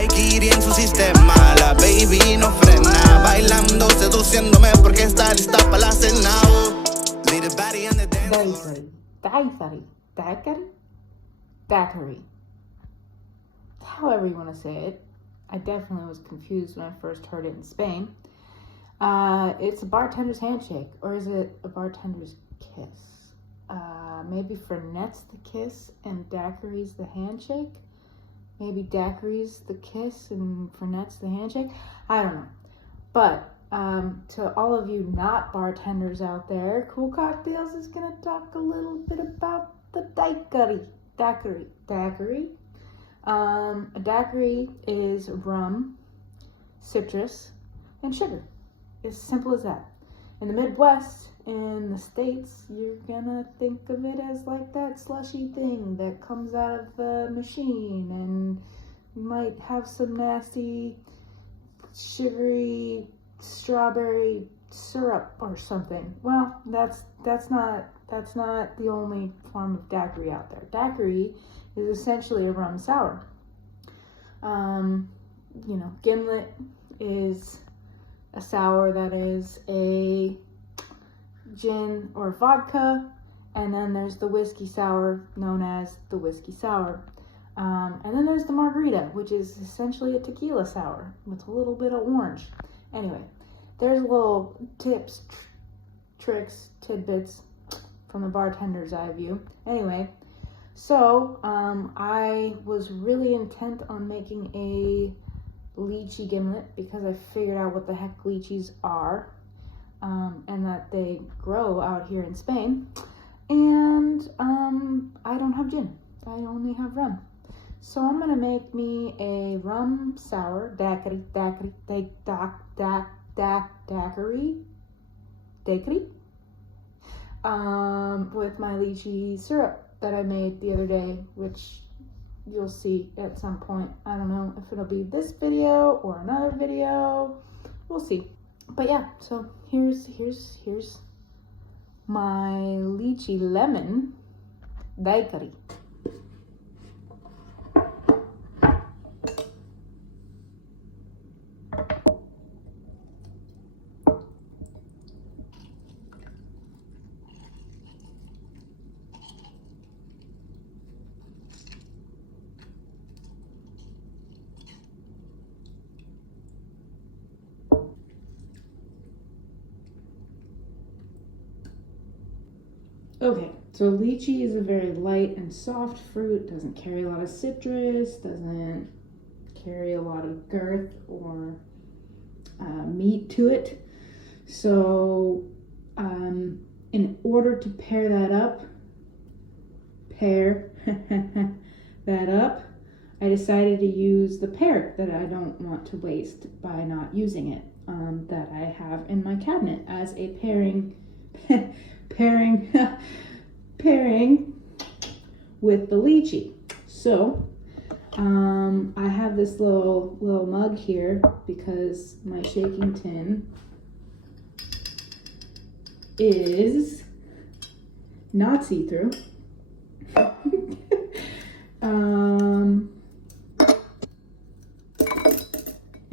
daiquiri en su sistema. La baby no frena, bailando, seduciéndome porque está lista para la cena. Little body on the dance floor. Daiquiri. However you want to say it. I definitely was confused when I first heard it in Spain. It's a bartender's handshake, or is it a bartender's kiss? Maybe Fernette's the kiss and daiquiri's the handshake? Maybe daiquiri's the kiss and Fernette's the handshake? I don't know. But to all of you not bartenders out there, CUhlCocktails is going to talk a little bit about the daiquiri. A daiquiri is rum, citrus, and sugar. It's simple as that. In the Midwest, in the States, you're gonna think of it as like that slushy thing that comes out of the machine, and you might have some nasty, sugary, strawberry syrup or something. Well, that's not the only form of daiquiri out there. Daiquiri is essentially a rum sour. Gimlet is a sour that is a gin or vodka, and then there's the whiskey sour known as the whiskey sour. And then there's the margarita, which is essentially a tequila sour with a little bit of orange. Anyway, there's little tips, tricks, tidbits from the bartender's eye view. Anyway, so I was really intent on making a lychee gimlet because I figured out what the heck lychees are, and that they grow out here in Spain. And I don't have gin. I only have rum. So I'm gonna make me a rum sour daiquiri with my lychee syrup that I made the other day, which you'll see at some point. I don't know if it'll be this video or another video. We'll see. But yeah, so here's my lychee lemon daiquiri. Okay, so lychee is a very light and soft fruit, doesn't carry a lot of citrus, doesn't carry a lot of girth or meat to it. So in order to pair that up, I decided to use the pear that I don't want to waste by not using it, that I have in my cabinet as a pairing with the lychee. So I have this little mug here because my shaking tin is not see-through.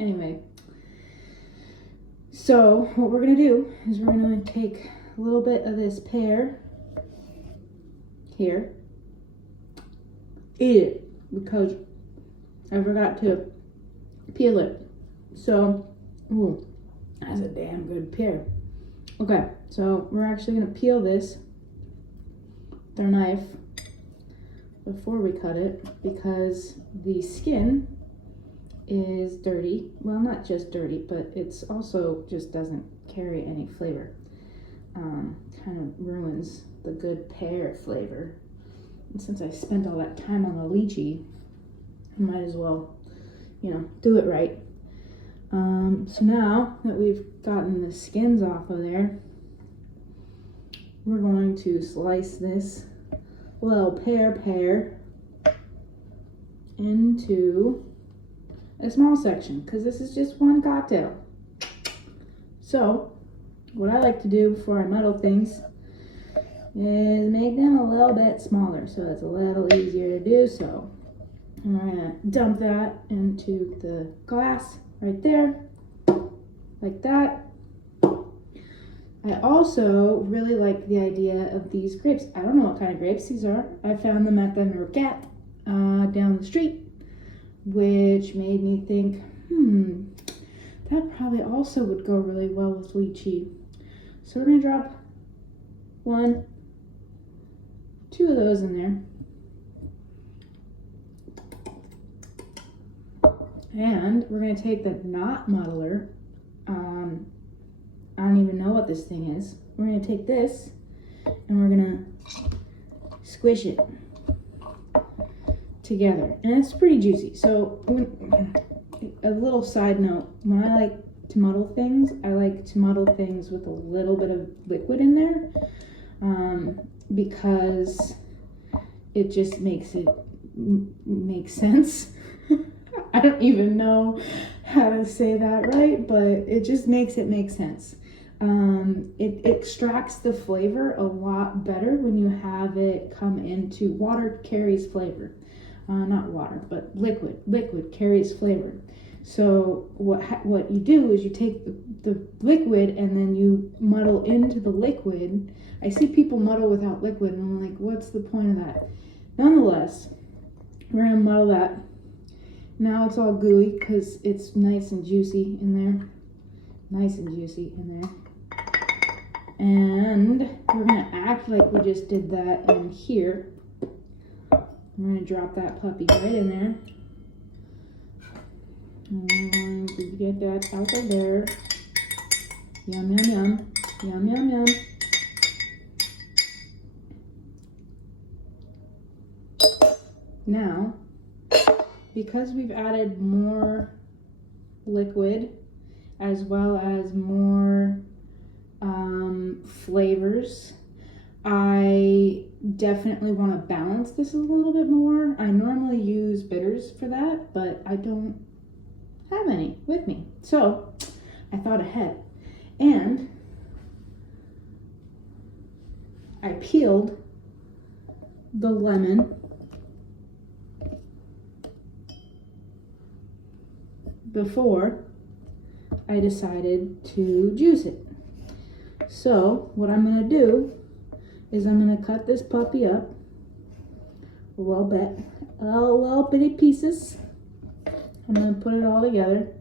Anyway, so what we're gonna do is we're gonna take a little bit of this pear here, eat it because I forgot to peel it. So, ooh, that's a damn good pear. Okay, so we're actually gonna peel this with our knife before we cut it because the skin is dirty. Well, not just dirty, but it's also just doesn't carry any flavor. Kind of ruins the good pear flavor. And since I spent all that time on the lychee, I might as well, do it right. So now that we've gotten the skins off of there, we're going to slice this little pear into a small section because this is just one cocktail. So what I like to do before I muddle things is make them a little bit smaller so it's a little easier to do so. And we're gonna dump that into the glass right there, like that. I also really like the idea of these grapes. I don't know what kind of grapes these are. I found them at the Mercat down the street, which made me think, that probably also would go really well with lychee. So we're gonna drop 1, 2 of those in there. And we're gonna take the knot muddler. I don't even know what this thing is. We're gonna take this and we're gonna squish it together. And it's pretty juicy. So a little side note, when I like to muddle things, I like to muddle things with a little bit of liquid in there, because it just makes it make sense. I don't even know how to say that right, but it just makes it make sense. It extracts the flavor a lot better when you have it come into water. Carries flavor, not water, but liquid carries flavor. So what you do is you take the liquid and then you muddle into the liquid. I see people muddle without liquid and I'm like, what's the point of that? Nonetheless, we're gonna muddle that. Now it's all gooey because it's nice and juicy in there. And we're gonna act like we just did that in here. We're gonna drop that puppy right in there. And we get that out of there. Yum, yum, yum. Yum, yum, yum. Now, because we've added more liquid as well as more flavors, I definitely want to balance this a little bit more. I normally use bitters for that, but I don't have any with me. So I thought ahead and I peeled the lemon before I decided to juice it. So what I'm gonna do is I'm gonna cut this puppy up a little bit, little bitty pieces. I'm gonna put it all together.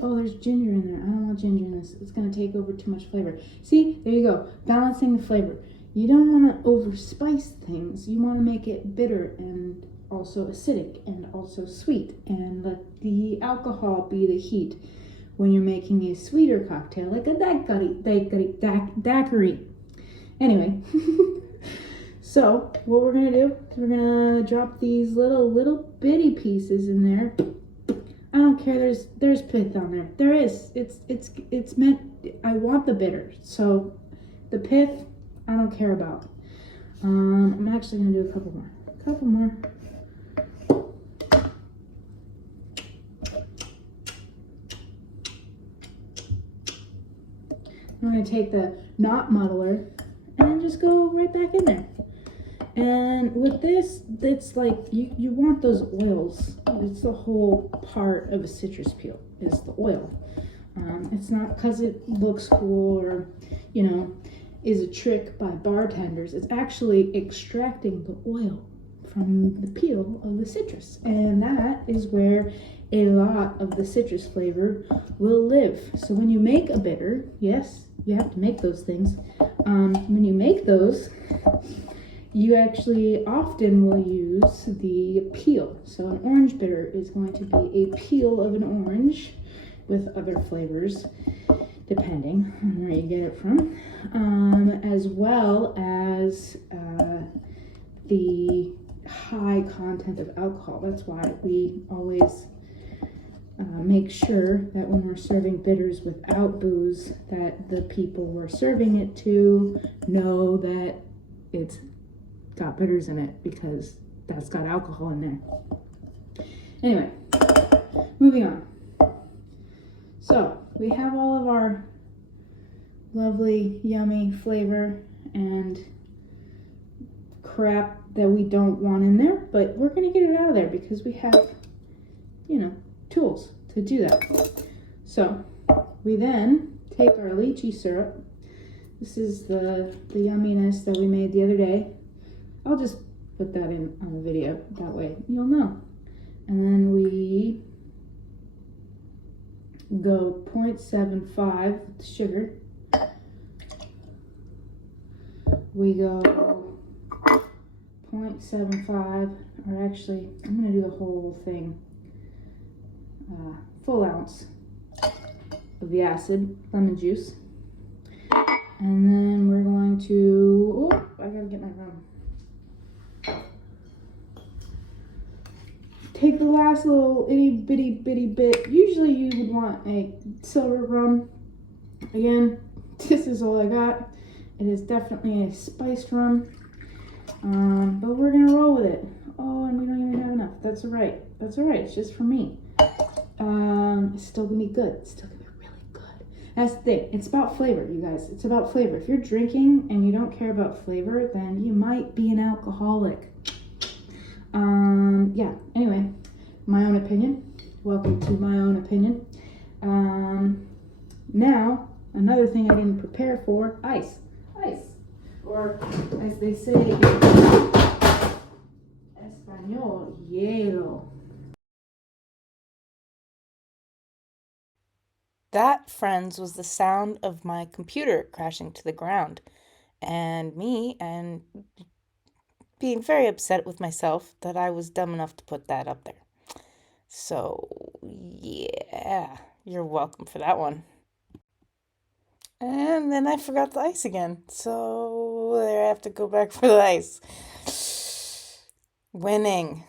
Oh, there's ginger in there. I don't want ginger in this. It's gonna take over too much flavor. See, there you go, balancing the flavor. You don't wanna overspice things. You wanna make it bitter and also acidic and also sweet, and let the alcohol be the heat when you're making a sweeter cocktail, like a daiquiri. Anyway, so what we're gonna do is we're gonna drop these little bitty pieces in there. I don't care. There's pith on there. There is. It's meant. I want the bitter. So the pith, I don't care about. I'm actually gonna do a couple more. I'm going to take the knot muddler and just go right back in there. And with this, it's like you want those oils. It's the whole part of a citrus peel is the oil. It's not because it looks cool or, is a trick by bartenders. It's actually extracting the oil from the peel of the citrus. And that is where a lot of the citrus flavor will live. So when you make a bitter, yes, you have to make those things. When you make those, you actually often will use the peel. So an orange bitter is going to be a peel of an orange with other flavors, depending on where you get it from, as well as the high content of alcohol. That's why we always make sure that when we're serving bitters without booze, that the people we're serving it to know that it's got bitters in it, because that's got alcohol in there. Anyway, moving on. So we have all of our lovely, yummy flavor and crap that we don't want in there, but we're going to get it out of there because we have, you know, tools to do that. So we then take our lychee syrup. This is the yumminess that we made the other day. I'll just put that in on the video, that way you'll know. And then we go 0.75 with the sugar. We go 0.75, or actually, I'm going to do the whole thing. Full ounce of the acid, lemon juice. And then we're going to, oh, I gotta get my rum. Take the last little itty bitty bit. Usually you would want a silver rum. Again, this is all I got. It is definitely a spiced rum. But we're gonna roll with it. Oh, and we don't even have enough. That's all right. That's all right. It's just for me. It's still gonna be good. It's still gonna be really good. That's the thing. It's about flavor, you guys. It's about flavor. If you're drinking and you don't care about flavor, then you might be an alcoholic. Yeah. Anyway, my own opinion. Welcome to my own opinion. Now, another thing I didn't prepare for, ice. Ice. Or, as they say in Espanol, hielo. That, friends, was the sound of my computer crashing to the ground, and me being very upset with myself that I was dumb enough to put that up there. So, yeah, you're welcome for that one. And then I forgot the ice again, so there I have to go back for the ice. Winning.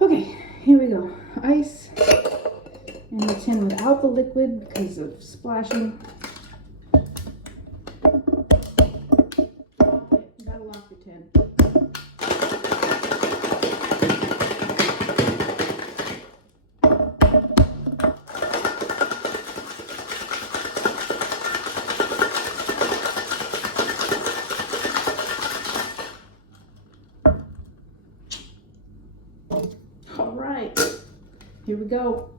Okay, here we go. Ice in the tin without the liquid because of splashing. You gotta lock your tin. All right, here we go.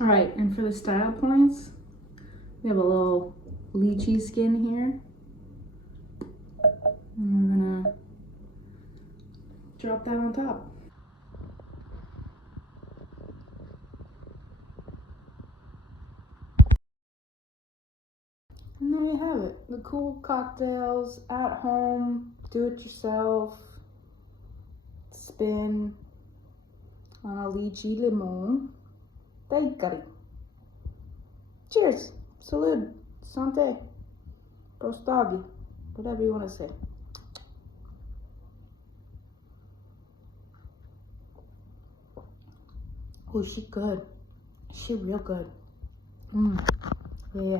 All right, and for the style points, we have a little lychee skin here. And we're gonna drop that on top. And there you have it, the CUhlCocktails at home, do it yourself, spin on a Lychee Limón Daiquiri. Cheers, salud, santé, prostable, whatever you want to say. Oh, she good. She real good. Yeah.